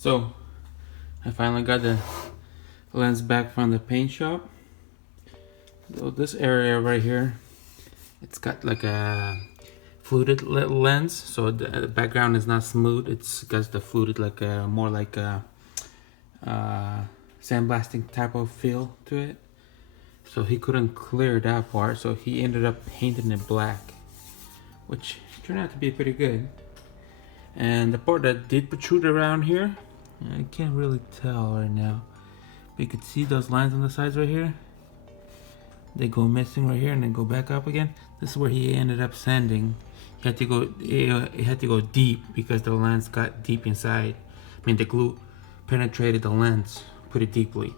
So I finally got the lens back from the paint shop. So this area right here, it's got like a fluted lens, so the background is not smooth. It's got the fluted like a more like a sandblasting type of feel to it. So he couldn't clear that part, so he ended up painting it black, which turned out to be pretty good. And the part that did protrude around here, I can't really tell right now, but you could see those lines on the sides right here. They go missing right here and then go back up again. This is where he ended up sanding. He had to go deep because the lens got deep inside. I mean, the glue penetrated the lens pretty deeply.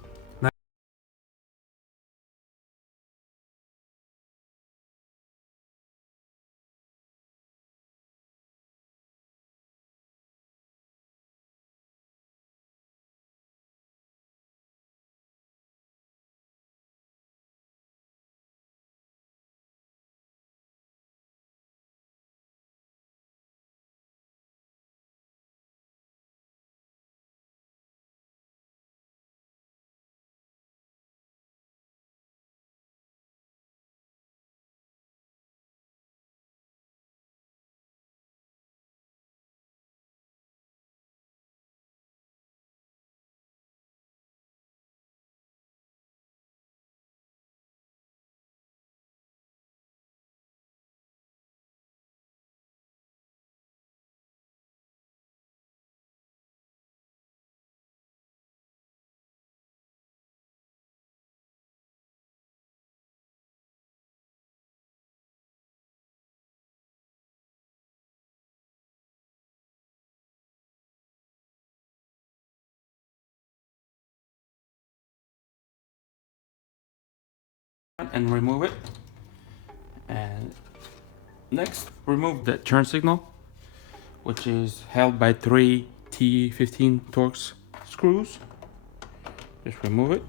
And remove it. And next, remove the turn signal, which is held by 3 T15 Torx screws. Just remove it.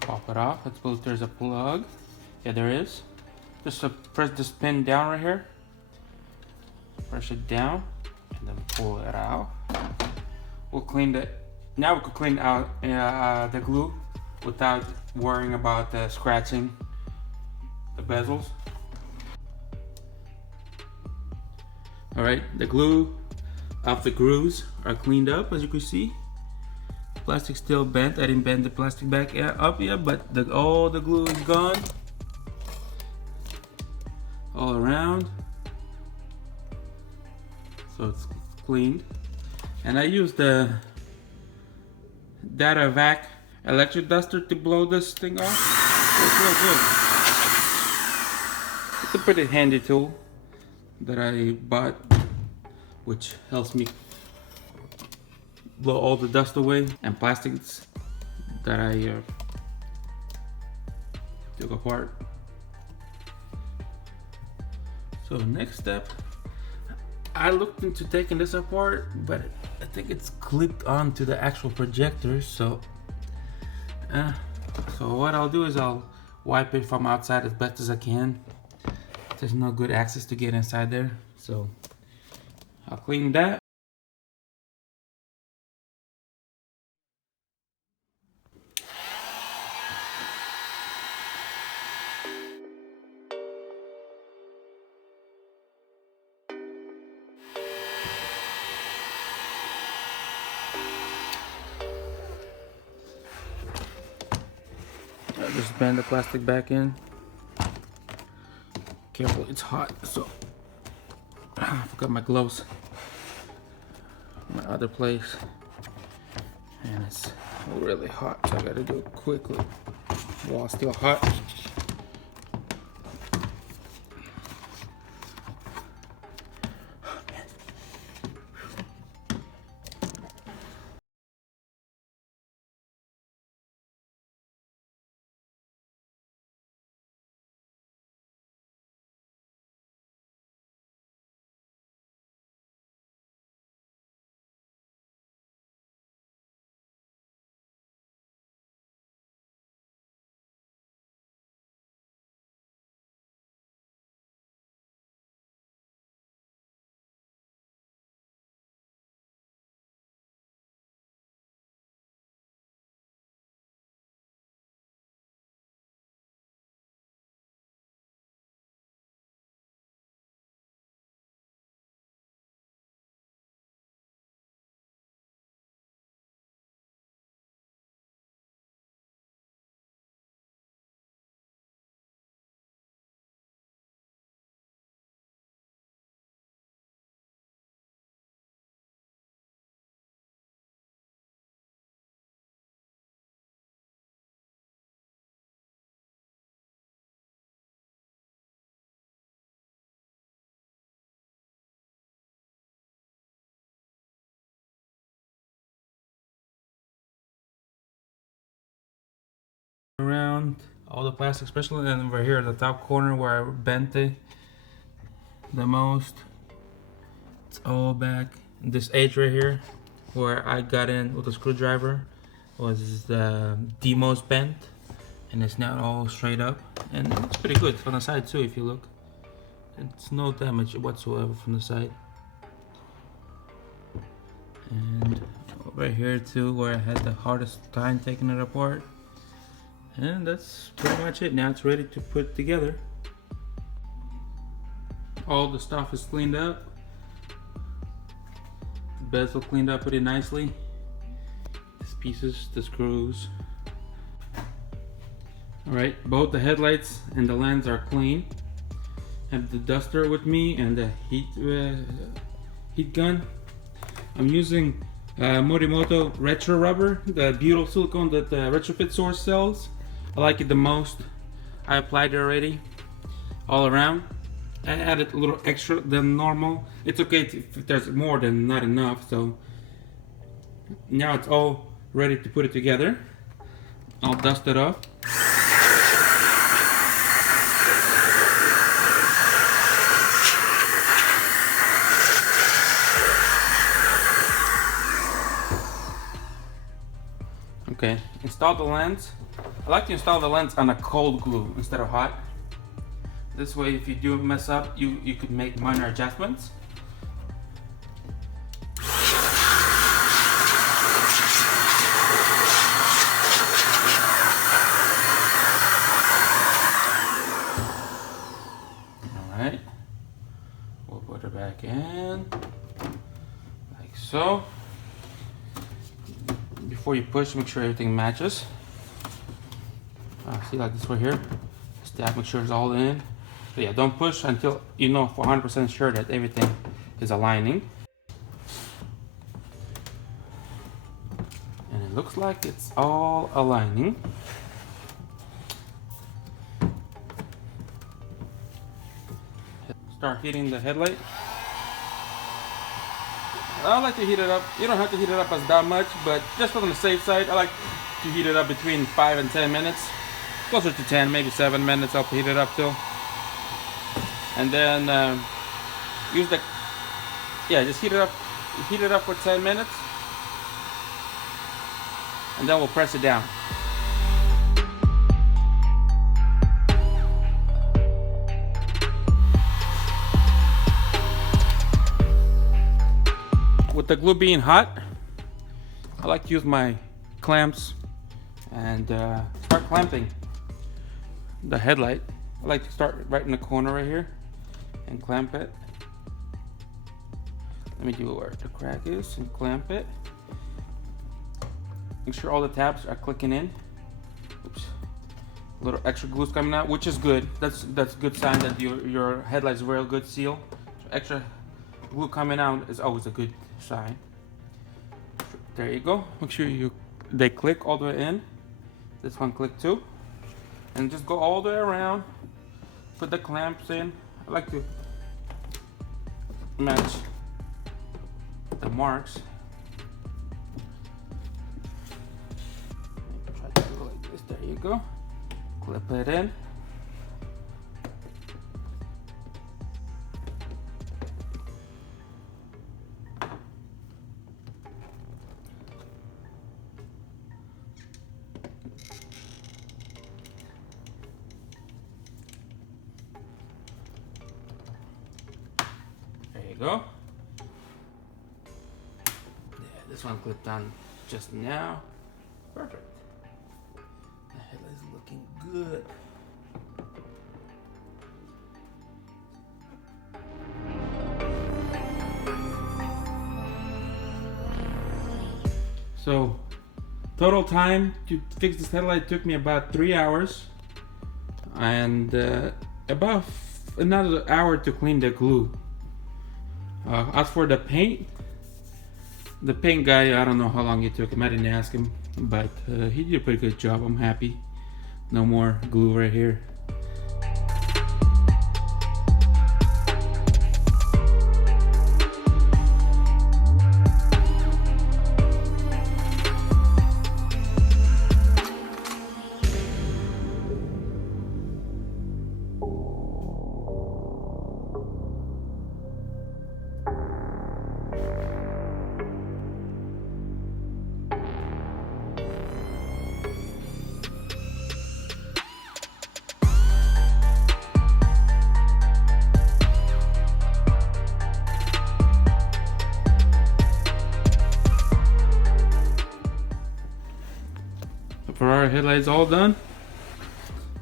Pop it off. Let's suppose there's a plug. Yeah, there is. Just press this pin down right here. Press it down and then pull it out. We'll clean the. Now we could clean out the glue without worrying about scratching the bezels. All right, the glue off the grooves are cleaned up, as you can see. Plastic still bent. I didn't bend the plastic back up yet, but all the glue is gone. All around. So it's cleaned. And I used the Data Vac electric duster to blow this thing off. It's real good. It's a pretty handy tool that I bought, which helps me blow all the dust away and plastics that I took apart. So next step, I looked into taking this apart, but I think it's clipped onto the actual projector. So what I'll do is I'll wipe it from outside as best as I can. There's no good access to get inside there, so I'll clean that. I'll just bend the plastic back in. Careful, it's hot, so I forgot my gloves. My other place, and it's really hot, so I gotta do it quickly while it's still hot. around all the plastic, especially over here at the top corner where I bent it the most. It's all back. This edge right here where I got in with a screwdriver was the most bent, and it's now all straight up, and it looks pretty good from the side too. If you look, it's no damage whatsoever from the side. And over here too, where I had the hardest time taking it apart. And that's pretty much it. Now it's ready to put together. All the stuff is cleaned up. The bezel cleaned up pretty nicely. These pieces, the screws. Alright, both the headlights and the lens are clean. I have the duster with me and the heat gun. I'm using Morimoto Retro Rubber, the butyl silicone that the Retrofit Source sells. I like it the most. I applied it already all around. I added a little extra than normal. It's okay if there's more than not enough. So now it's all ready to put it together. I'll dust it off. Okay, install the lens. I like to install the lens on a cold glue instead of hot. This way, if you do mess up, you could make minor adjustments. Alright, we'll put it back in, like so. Before you push, make sure everything matches. See, like this right here. Stab, make sure it's all in. So yeah, don't push until you know for 100% sure that everything is aligning. And it looks like it's all aligning. Start heating the headlight. I like to heat it up. You don't have to heat it up as that much, but just on the safe side, I like to heat it up between 5 and 10 minutes. Closer to 10, maybe 7 minutes I'll heat it up till. And then use the, just heat it up for 10 minutes. And then we'll press it down. With the glue being hot, I like to use my clamps and start clamping the headlight. I like to start right in the corner right here and clamp it. Let me do where the crack is and clamp it. Make sure all the tabs are clicking in. Oops. A little extra glue's coming out, which is good. That's a good sign that your headlight is a real good seal. So extra glue coming out is always a good sign. There you go. Make sure they click all the way in. This one click too. And just go all the way around. Put the clamps in. I like to match the marks. Try to do it like this. There you go. Clip it in. Go. Yeah, this one clipped on just now. Perfect. The headlight is looking good. So, total time to fix this headlight took me about 3 hours, and about another hour to clean the glue. As for the paint guy, I don't know how long it took him. I didn't ask him, but he did a pretty good job. I'm happy. No more glue right here. Ferrari headlight is all done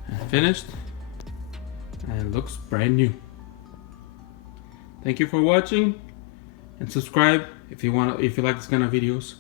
and finished, and it looks brand new. Thank you for watching, and subscribe if you like this kind of videos.